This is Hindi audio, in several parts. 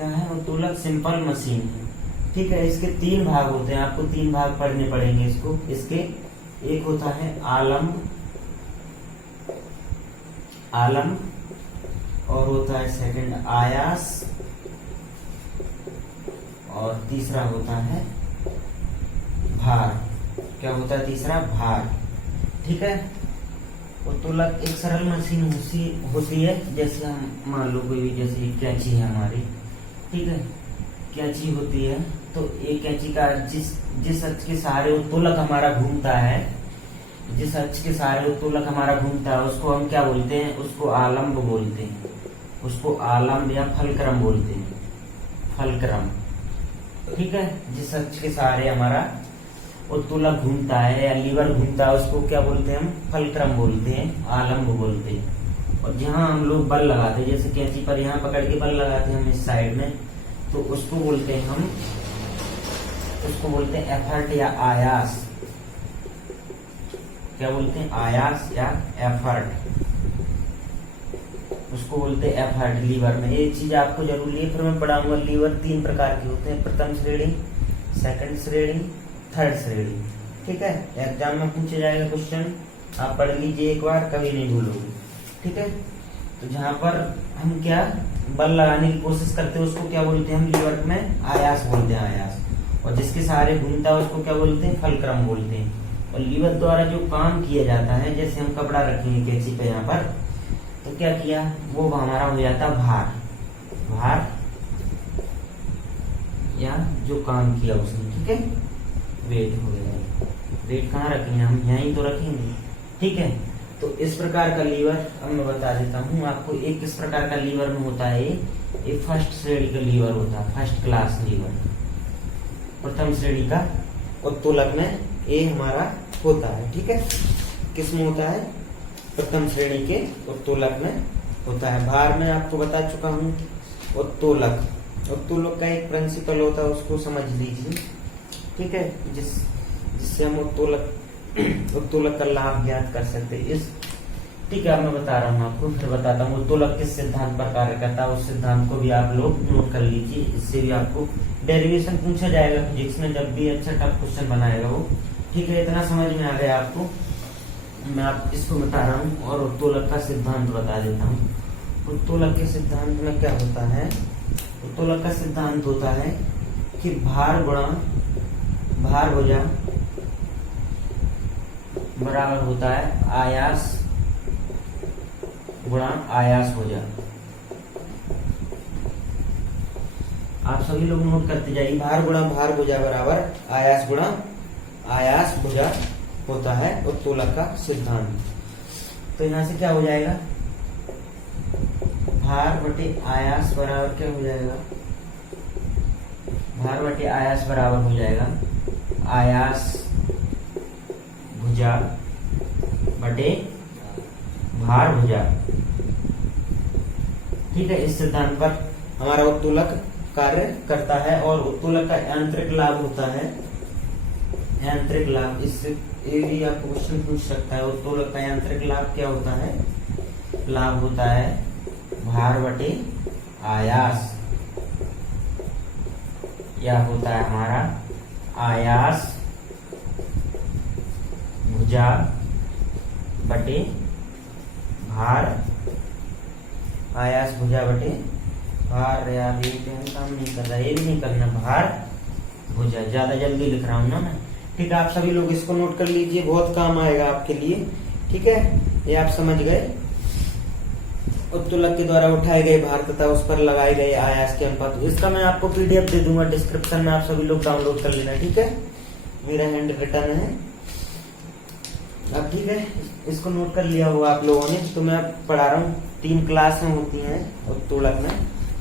क्या है, उत्तोलक सिंपल मशीन है। ठीक है, इसके 3 भाग होते हैं, आपको 3 भाग पढ़ने पड़ेंगे इसको। इसके एक होता है आलम्ब, और होता है सेकंड आयास, और तीसरा होता है भार। क्या होता है तीसरा? भार। ठीक है, उत्तोलक एक सरल मशीन होती है। जैसे हम मान लो कोई भी, जैसे कैंची है हमारी, ठीक है, कैंची होती है, तो एक कैंची का जिस अक्ष के सहारे उत्तोलक हमारा घूमता है, जिस अक्ष के सहारे उत्तोलक हमारा घूमता है, उसको हम क्या बोलते हैं? उसको आलम्ब बोलते हैं, उसको आलम्ब या फलक्रम बोलते हैं, फलक्रम। ठीक है, जिस अक्ष के सहारे हमारा उत्तोलक घूमता है या लीवर घूमता है, उसको क्या बोलते हैं? हम फलक्रम बोलते हैं, आलम्ब बोलते हैं। और जहां हम लोग बल लगाते हैं, जैसे कैंची पर यहाँ पकड़ के बल लगाते हैं हम इस साइड में, तो उसको बोलते हैं हम, उसको बोलते हैं एफर्ट या आयास। क्या बोलते हैं? आयास या एफर्ट, उसको बोलते हैं एफर्ट लीवर में। ये चीज आपको जरूरी है, फिर मैं पढ़ाऊंगा। लीवर 3 प्रकार के होते हैं, प्रथम श्रेणी, सेकंड श्रेणी, थर्ड श्रेणी। ठीक है, एग्जाम में पूछा जाएगा क्वेश्चन, आप पढ़ लीजिए एक बार, कभी नहीं भूलोगे। ठीक है, तो जहां पर हम क्या बल लगाने की कोशिश करते हैं, उसको क्या बोलते हैं? हम लीवर में आयास बोलते हैं, आयास। और जिसके सहारे घूमता है उसको क्या बोलते हैं? फलक्रम बोलते हैं। और लीवर द्वारा जो काम किया जाता है, जैसे हम कपड़ा रखेंगे कैंची पे यहाँ पर, तो क्या किया, वो हमारा हो जाता भार, भार या जो काम किया उसने। ठीक है, वेट हो गया। वेट कहाँ रखेंगे हम? यहीं तो रखेंगे। ठीक है, तो इस प्रकार का लीवर अब मैं बता देता हूँ आपको। एक किस प्रकार का लीवर में होता है? ये फर्स्ट श्रेणी का लीवर होता है, फर्स्ट क्लास लीवर। प्रथम श्रेणी का उत्तोलक में ये हमारा होता है। ठीक है, किस में होता है? प्रथम श्रेणी के उत्तोलक में होता है। भार में आपको बता चुका हूँ। उत्तोलक, उत्तोलक का एक प्रिंसिपल होता है, उसको समझ लीजिए। ठीक है, जिससे हम उत्तोलक का लाभ ज्ञात कर सकते हैं। इस ठीक है, अब मैं बता रहा हूँ आपको, फिर बताता हूँ उत्तोलक किस सिद्धांत पर कार्य करता है। उस सिद्धांत को भी आप लोग नोट कर लीजिए, इससे भी आपको डेरिवेशन पूछा जाएगा फिजिक्स में, जब भी अच्छा टफ क्वेश्चन बनाएगा वो। ठीक है, इतना समझ में आ गया आपको। मैं आप इसको बता रहा हूँ और उत्तोलक का सिद्धांत बता देता हूँ। उत्तोलक के सिद्धांत में क्या होता है? उत्तोलक का सिद्धांत होता है कि भार गुणा भार भुजा बराबर होता है आयास गुणा आयास भुजा। आप सभी लोग नोट करते जाइए, भार गुणा भार भुजा बराबर आयास गुणा आयास भुजा होता है उत्तोलक का सिद्धांत। तो यहां से क्या हो जाएगा? भार बटे आयास बराबर क्या हो जाएगा? भार बटे आयास बराबर हो जाएगा आयास भुजा बटे भार भुजा। ठीक है, इस सिद्धांत पर हमारा उत्तोलक कार्य करता है। और उत्तोलक का यांत्रिक लाभ होता है, यांत्रिक लाभ, इससे ये भी आपको क्वेश्चन पूछ सकता है। उत्तोलक का यांत्रिक लाभ क्या होता है? लाभ होता है भार बटे आयास, या होता है हमारा आयास भुजा बटे भार, आयास भुजा बटे भार। यार ये काम नहीं कर रहा, ये भी नहीं करना, भार भुजा। ज्यादा जल्दी लिख रहा हूं ना मैं। ठीक है, आप सभी लोग इसको नोट कर लीजिए, बहुत काम आएगा आपके लिए। ठीक है, ये आप समझ गए। उत्तोलक के द्वारा उठाए गए भार तथा उस पर लगाए गए आयास के अनुपात। इसका मैं आपको पीडीएफ दे दूंगा डिस्क्रिप्शन में, आप सभी लोग डाउनलोड कर लेना। ठीक है, मेरा हैंड रिटन है। अब ठीक है, इसको नोट कर लिया होगा आप लोगों ने। तो मैं पढ़ा रहा हूँ, 3 क्लासें होती हैं उत्तोलक में,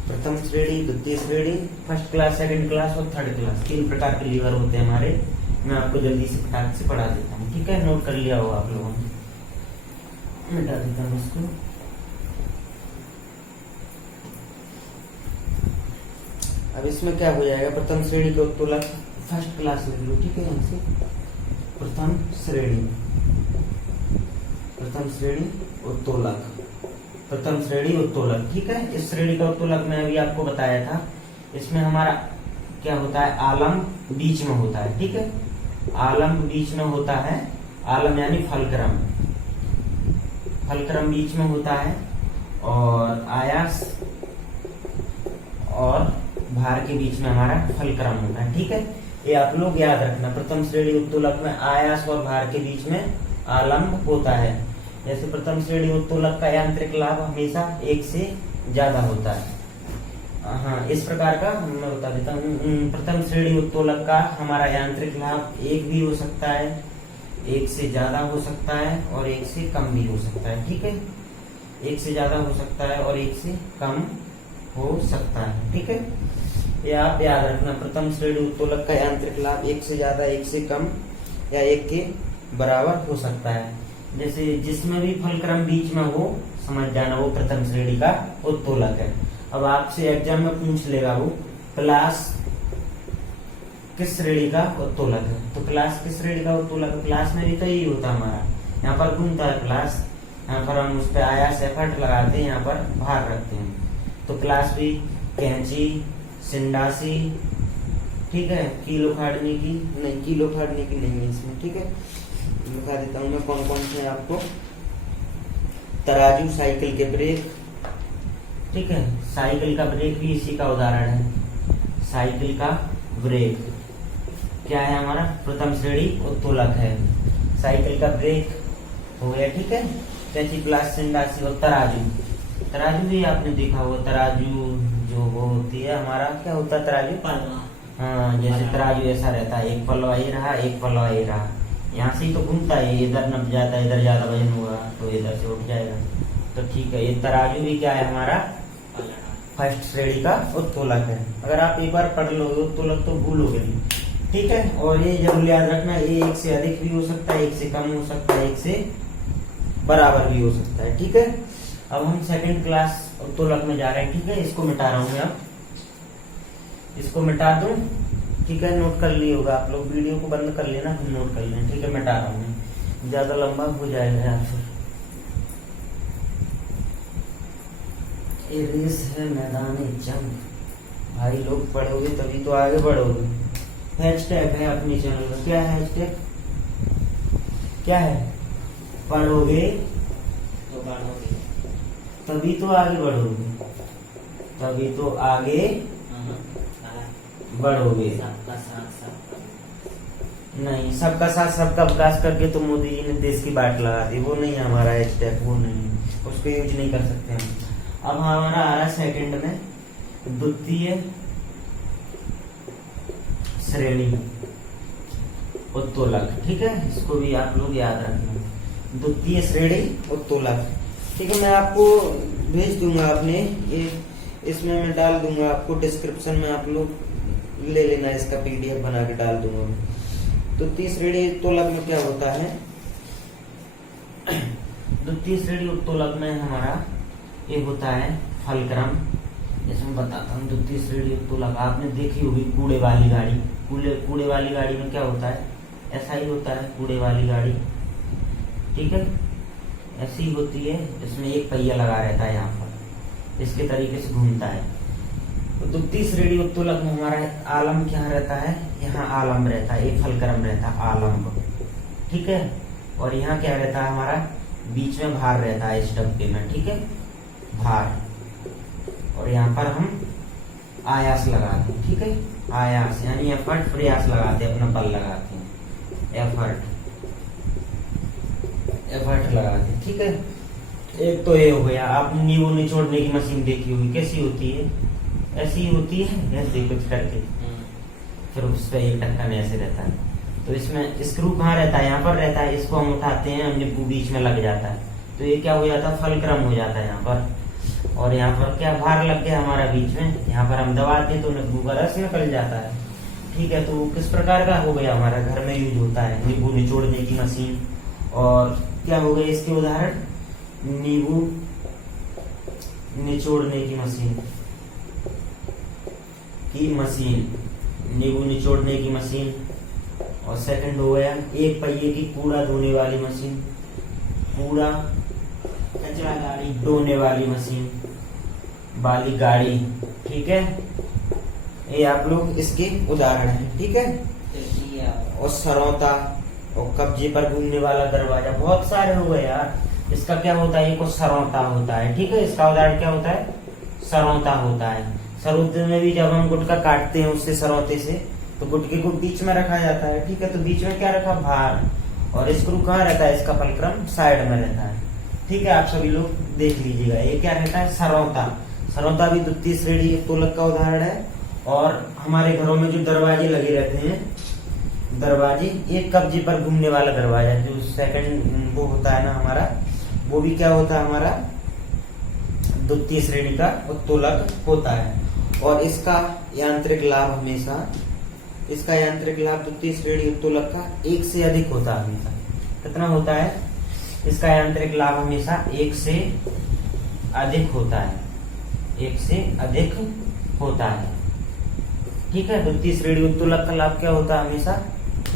प्रथम श्रेणी, द्वितीय श्रेणी, फर्स्ट क्लास, सेकंड क्लास और थर्ड क्लास। 3 प्रकार के लीवर होते हैं हमारे। मैं आपको जल्दी से फटाक से पढ़ा देता हूँ। ठीक है, नोट कर लिया होगा आप लोगों ने। मिटा देता हूँ इसको। अब इसमें क्या हो जाएगा? प्रथम श्रेणी के उत्तोलक, फर्स्ट क्लास लिख लो। ठीक है, यहाँ से प्रथम श्रेणी, प्रथम श्रेणी उत्तोलक, प्रथम श्रेणी उत्तोलक। ठीक है, इस श्रेणी का उत्तोलक मैं अभी आपको बताया था इसमें हमारा क्या होता है, आलम बीच में होता है, ठीक है, आलम बीच में होता है, आलम यानी फलक्रम, फलक्रम बीच में होता है, और आयास और भार के बीच में हमारा फलक्रम होता है, ठीक है। ये आप लोग याद रखना, प्रथम श्रेणी उत्तोलक में आयास और भार के बीच में आलम्ब होता है। जैसे प्रथम श्रेणी उत्तोलक का यांत्रिक लाभ हमेशा 1 से ज्यादा होता है। हाँ, इस प्रकार का मैं बता देता हूँ। प्रथम श्रेणी उत्तोलक का हमारा यांत्रिक लाभ 1 भी हो सकता है, 1 से ज्यादा हो सकता है, और 1 से कम भी हो सकता है, ठीक है। 1 से ज्यादा हो सकता है और 1 से कम हो सकता है, ठीक है। ये आप याद रखना, प्रथम श्रेणी उत्तोलक का यांत्रिक लाभ 1 से ज्यादा, 1 से कम या 1 के बराबर हो सकता है। जैसे जिसमें भी फलक्रम बीच में हो, समझ जाना वो प्रथम श्रेणी का उत्तोलक है। अब आपसे एग्जाम में पूछ लेगा वो क्लास किस श्रेणी का उत्तोलक है, तो क्लास किस श्रेणी का उत्तोलक है, क्लास में भी तो यही होता है हमारा, यहाँ पर घूमता है क्लास, यहाँ पर हम उस पर आयास एफर्ट लगाते हैं, यहाँ पर भार रखते हैं, तो क्लास भी कैंची, सिंडासी, ठीक है, कीलो फाड़ने की नहीं, कीलो फाड़ने की नहीं है इसमें, ठीक है। दिखा देता हूँ मैं कौन कौन से आपको, तराजू, साइकिल के ब्रेक, ठीक है, साइकिल का ब्रेक भी इसी का उदाहरण है। साइकिल का ब्रेक क्या है हमारा, प्रथम श्रेणी उत्तोलक है। साइकिल का ब्रेक हो गया, ठीक है। कैंची, प्लास, सिंडासी और तराजू, तराजू भी आपने देखा होगा, तराजू जो वो होती है हमारा, क्या होता है तराजू, हाँ, जैसे तराजू ऐसा रहता है, एक पलवा ये रहा, एक पलवा ये रहा, यहाँ से ही तो घूमता है, इधर नप जाता है, इधर ज्यादा वजन होगा तो इधर से उठ जाएगा, तो ठीक है। ये तराजू भी क्या है हमारा, फर्स्ट श्रेणी का उत्तोलक है। अगर आप एक बार पढ़ लोगे उत्तोलक तो भूलोगे नहीं, ठीक है। और ये जरूर याद रखना, ये 1 से अधिक भी हो सकता है, 1 से कम हो सकता है, 1 से बराबर भी हो सकता है, ठीक है। अब हम सेकंड क्लास उत्तोलक में जा रहे हैं, ठीक है। इसको मिटा रहा हूं मैं, अब इसको मिटा दूं, ठीक है। नोट कर लिए होगा आप लोग, वीडियो को बंद कर लेना, फिर नोट कर लेना, ठीक है। मिटा रहा हूं मैं, ज्यादा लंबा हो जाएगा यार फिर। ये रेस है मैदान जंग, भाई लोग पढ़ोगे तभी तो आगे बढ़ोगे। हैशटैग है अपने चैनल का, क्या है हैशटैग, क्या है, पढ़ोगे तो बढ़ोगे, तभी तो आगे बढ़ोगे, तभी तो आगे बढ़ोगे। सबका साथ सबका नहीं, सबका साथ सबका विकास करके तो मोदी जी ने देश की बाट लगा दी, वो नहीं है हमारा हैशटैग, वो नहीं, उसको यूज नहीं कर सकते हम। अब हमारा आ रहा है सेकंड में, द्वितीय श्रेणी उत्तोलक, ठीक है। इसको भी आप लोग याद रखना, द्वितीय श्रेणी उत्तोलक, ठीक है। मैं आपको भेज दूंगा अपने ये, इसमें मैं डाल दूंगा आपको डिस्क्रिप्शन में, आप लोग ले लेना, इसका PDF बना के डाल दूंगा। द्वितीय श्रेणी उत्तोलक में क्या होता है, द्वितीय श्रेणी उत्तोलक में हमारा ये होता है फलक्रम। जैसे मैं बताता हूँ, द्वितीय श्रेणी उत्तोलक आपने देखी होगी कूड़े वाली गाड़ी, कूड़े वाली गाड़ी में क्या होता है, ऐसा ही होता है कूड़े वाली गाड़ी, ठीक है, ऐसी ही होती है, इसमें एक पहिया लगा रहता है, यहाँ पर इसके तरीके से घूमता है। तो द्वितीय श्रेणी उत्तोलक में हमारा आलम क्या रहता है, यहाँ आलम रहता है, एक फलक्रम रहता है आलम, ठीक है। और यहाँ क्या रहता है हमारा, बीच में भार रहता है इस डब्बे में, ठीक है, भार, और यहाँ पर हम आयास लगाते हैं, ठीक है। आयास यानी एफर्ट, प्रयास लगाते हैं, अपना बल लगाते हैं, एफर्ट लगाते हैं, ठीक है। एक तो ये हो गया, आपने नींबू निचोड़ने की मशीन देखी होगी, कैसी होती है, ऐसी ही होती है, ऐसे कुछ करके, फिर उस पर एक ढक्कन ऐसे रहता है, तो इसमें स्क्रू कहाँ रहता है, यहाँ पर रहता है, इसको हम उठाते हैं, नींबू बीच में लग जाता है, तो ये क्या हो जाता है, फलक्रम हो जाता है यहाँ पर। और यहाँ पर क्या भार लग गया हमारा बीच में, यहाँ पर हम दबाते हैं तो नींबू का रस निकल जाता है, ठीक है। तो किस प्रकार का हो गया, हमारा घर में यूज होता है नींबू निचोड़ने की मशीन। और क्या हो गए इसके उदाहरण, नींबू निचोड़ने की मशीन, नींबू निचोड़ने की मशीन। और सेकंड हो गया एक पहिए की कूड़ा धोने वाली मशीन, कूड़ा कचरा गाड़ी, ढोने वाली मशीन वाली गाड़ी, ठीक है। ये आप लोग इसके उदाहरण हैं, ठीक है। तृतीय और सरौता और कब्जे पर घूमने वाला दरवाजा, बहुत सारे हो गए यार। इसका क्या होता है, एक और सरौता होता है, ठीक है। इसका उदाहरण क्या होता है, सरौता होता है। सरौते में भी जब हम गुटखा काटते हैं उससे सरौते से, तो गुटके को बीच में रखा जाता है, ठीक है। तो बीच में क्या रखा, भार, और स्क्रू कहाँ रहता है, इसका फलक्रम साइड में रहता है, ठीक है। आप सभी लोग देख लीजिएगा, ये क्या रहता है, सरौता। सरौता भी द्वितीय श्रेणी उत्तोलक का उदाहरण है। और हमारे घरों में जो दरवाजे लगे रहते हैं, दरवाजे, एक कब्जे पर घूमने वाला दरवाजा जो सेकंड वो होता है ना हमारा, वो भी क्या होता है, हमारा द्वितीय श्रेणी का उत्तोलक होता है। और इसका यांत्रिक लाभ हमेशा, इसका यांत्रिक लाभ द्वितीय श्रेणी उत्तोलक का 1 से अधिक होता है हमेशा। कितना होता है, इसका यांत्रिक लाभ हमेशा 1 से अधिक होता है, 1 से अधिक होता है, ठीक है। द्वितीय श्रेणी उत्तोलक का लाभ क्या होता है, हमेशा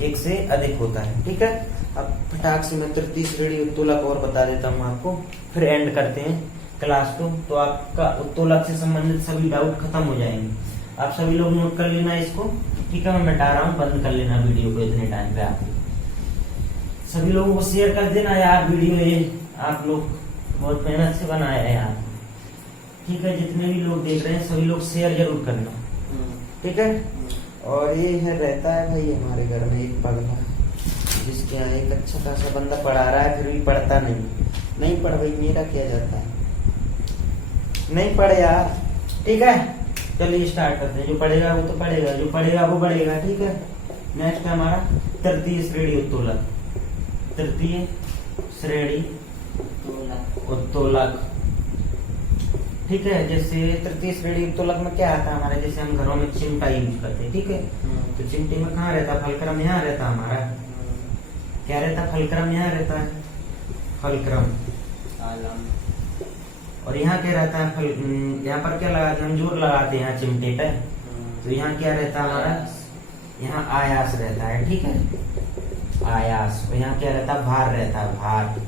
1 से अधिक होता है, ठीक है। अब फटाक से मैं तृतीय श्रेणी उत्तोलक और बता देता हूँ आपको, फिर एंड करते हैं क्लास को। तो आपका उत्तोलक से संबंधित सभी डाउट खत्म हो जाएंगे। आप सभी लोग नोट कर लेना इसको, ठीक है। मैं मिटा रहा हूँ, बंद कर लेना वीडियो को इतने टाइम पे। आप सभी लोगों को शेयर कर देना यार वीडियो, ये आप लोग बहुत मेहनत से बनाया है यार, ठीक है। जितने भी लोग देख रहे हैं सभी लोग शेयर जरूर करना, ठीक है। और ये है रहता है भाई हमारे घर में एक पगला, जिसके यहाँ एक अच्छा खासा बंदा पढ़ा रहा है, फिर भी पढ़ता नहीं पढ़ भाई, मेरा क्या जाता है, नहीं पढ़े यार, ठीक है। चलिए स्टार्ट करते हैं। जो पढ़ेगा वो तो पढ़ेगा, जो पढ़ेगा वो बढ़ेगा, ठीक है। नेक्स्ट है हमारा तृतीय श्रेणी उत्तोलक, तृतीय श्रेणी उत्तोलक, ठीक है। जैसे तृतीय श्रेणी उत्तोलक में क्या आता है हमारा, जैसे हम घरों में चिमटा यूज करते हैं, ठीक है। तो चिमटे में कहाँ रहता है, फलक्रम यहाँ रहता है हमारा, क्या रहता है, फलक्रम यहाँ रहता है, फलक्रम। और यहाँ क्या रहता है, यहाँ पर क्या लगाते हैं, हम जोर लगाते हैं यहाँ चिमटे पे, तो यहाँ क्या रहता है हमारा, यहाँ आयास रहता है, ठीक है, आयास। और यहाँ क्या रहता है, भार रहता है, भार,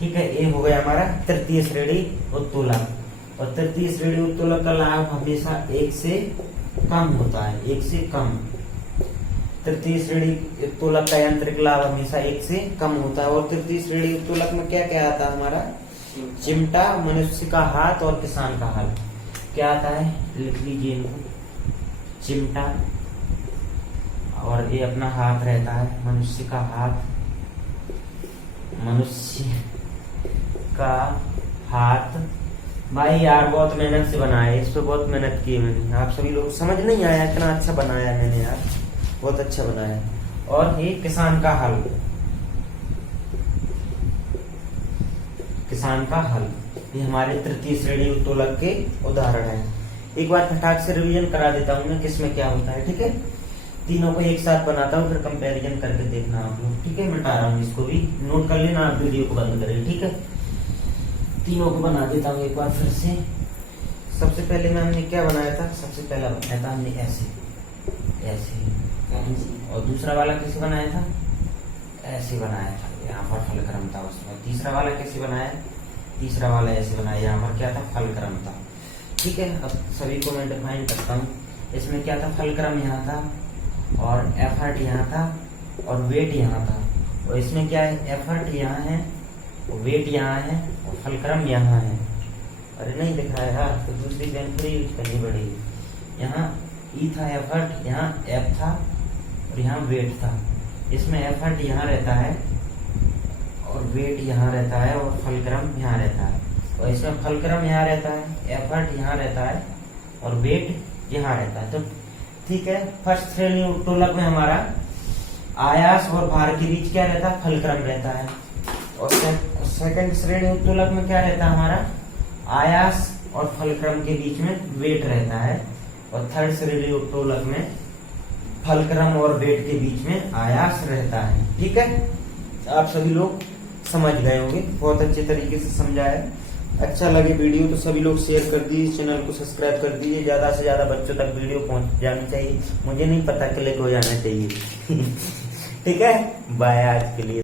ठीक है। ये हो गया हमारा तृतीय श्रेणी उत्तोलक। और तृतीय श्रेणी उत्तोलक का लाभ हमेशा 1 से कम होता है, 1 से कम। तृतीय श्रेणी उत्तोलक का यांत्रिक लाभ हमेशा 1 से कम होता है। और तृतीय श्रेणी उत्तोलक में क्या क्या आता है हमारा, चिमटा, मनुष्य का हाथ और किसान का हल। क्या आता है, लिख लीजिए इनको, चिमटा, और ये अपना हाथ रहता है, मनुष्य का हाथ, मनुष्य का हाथ। भाई यार बहुत मेहनत से बनाया है, इस पे बहुत मेहनत की है मैंने, आप सभी लोग समझ नहीं आया, इतना अच्छा बनाया मैंने यार, बहुत अच्छा बनाया। और ये किसान का हल, किसान का हल, ये हमारे तृतीय श्रेणी उत्तोलक के उदाहरण है। एक बार फटाक से रिवीजन करा देता हूँ मैं, किसमें क्या होता है, ठीक है। तीनों को एक साथ बनाता हूँ, फिर कंपैरिजन करके देखना आप लोग, ठीक है। मिटा रहा हूँ इसको भी, नोट कर लेना, आप वीडियो को बंद करें, ठीक है। तीनों को बना देता हूँ एक बार फिर से। सबसे पहले में हमने क्या बनाया था, सबसे पहला बनाया था हमने ऐसे, और दूसरा वाला कैसे बनाया था, ऐसे बनाया था, यहाँ पर फलक्रम था उसमें। तीसरा वाला कैसे बनाया, तीसरा वाला ऐसे बनाया, यहाँ पर क्या था, फलक्रम था, ठीक है। अब सभी को मैं डिफाइन करता हूँ। इसमें क्या था, फलक्रम यहाँ था, और एफर्ट यहाँ था, और वेट यहाँ था। और इसमें क्या है, एफर्ट यहाँ है, वेट यहाँ है, और फलक्रम यहाँ है। अरे नहीं दिख रहा है यार, तो दूसरी पेन फिर यूज करनी पड़ेगी। यहाँ ई था एफर्ट, यहाँ एफ था, और यहाँ वेट था। इसमें एफर्ट यहाँ रहता है, और वेट यहाँ रहता है, और फलक्रम यहाँ रहता है। और इसमें फलक्रम यहाँ रहता है, एफर्ट यहाँ रहता है, और वेट यहाँ रहता है। तो ठीक है, फर्स्ट श्रेणी उत्तोलक में हमारा आयास और भार के बीच क्या रहता है, फलक्रम रहता है। और सेकंड श्रेणी उत्तोलक में क्या रहता है हमारा, आयास और फलक्रम के बीच में वेट रहता है। और थर्ड श्रेणी उत्तोलक में फलक्रम और वेट के बीच में आयास रहता है। ठीक है, आप सभी लोग समझ गए होंगे, बहुत अच्छे तरीके से समझाया। अच्छा लगे वीडियो तो सभी लोग शेयर कर दीजिए, चैनल को सब्सक्राइब कर दीजिए, ज्यादा से ज्यादा बच्चों तक वीडियो पहुंच जानी चाहिए। मुझे नहीं पता क्लिक हो जाना चाहिए। ठीक है, बाय आज के लिए।